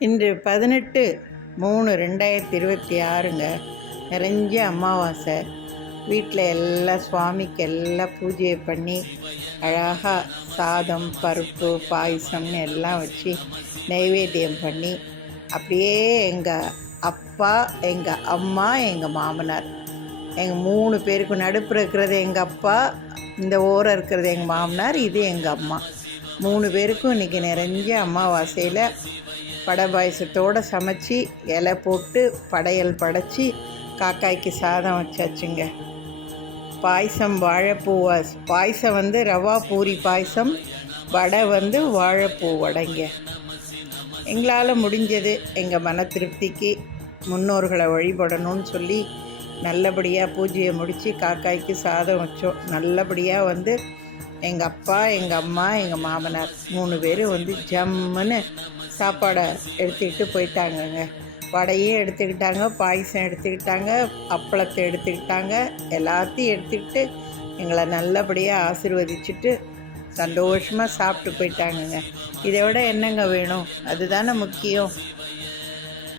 இன்று 18/3/2026ங்க. நிறைஞ்ச அமாவாசை. வீட்டில் எல்லாம் சுவாமிக்கு எல்லாம் பூஜையை பண்ணி அழகாக சாதம், பருப்பு, பாயசம்னு எல்லாம் வச்சு நைவேத்தியம் பண்ணி, அப்படியே எங்கள் அப்பா, எங்கள் அம்மா, எங்கள் மாமனார், எங்கள் 3 பேருக்கு நடுப்புற இருக்கிறது எங்கள் அப்பா, இந்த ஓரம் இருக்கிறது எங்கள் மாமனார், இது எங்கள் அம்மா. 3 பேருக்கும் இன்றைக்கி நிறைஞ்ச அமாவாசையில் படை பாயசத்தோடு சமைச்சி இலை போட்டு படையல் படைச்சி காக்காய்க்கு சாதம் வச்சாச்சுங்க. பாயசம் வாழைப்பூ பாயசம் வந்து ரவா பூரி பாயசம், வடை வந்து வாழைப்பூ வடைங்க. எங்களால் முடிஞ்சது எங்கள் மன திருப்திக்கு முன்னோர்களை வழிபடணும்னு சொல்லி நல்லபடியாக பூஜையை முடித்து காக்காய்க்கு சாதம் வச்சோம். நல்லபடியாக வந்து எங்கள் அப்பா, எங்கள் அம்மா, எங்கள் மாமனார் 3 பேரும் வந்து ஜம்முன்னு சாப்பாடை எடுத்துக்கிட்டு போயிட்டாங்கங்க. வடையும் எடுத்துக்கிட்டாங்க, பாயசம் எடுத்துக்கிட்டாங்க, அப்பளத்தை எடுத்துக்கிட்டாங்க, எல்லாத்தையும் எடுத்துக்கிட்டு எங்களை நல்லபடியாக ஆசீர்வதிச்சுட்டு சந்தோஷமாக சாப்பிட்டு போயிட்டாங்கங்க. இதை விட என்னங்க வேணும்? அதுதானே முக்கியம்.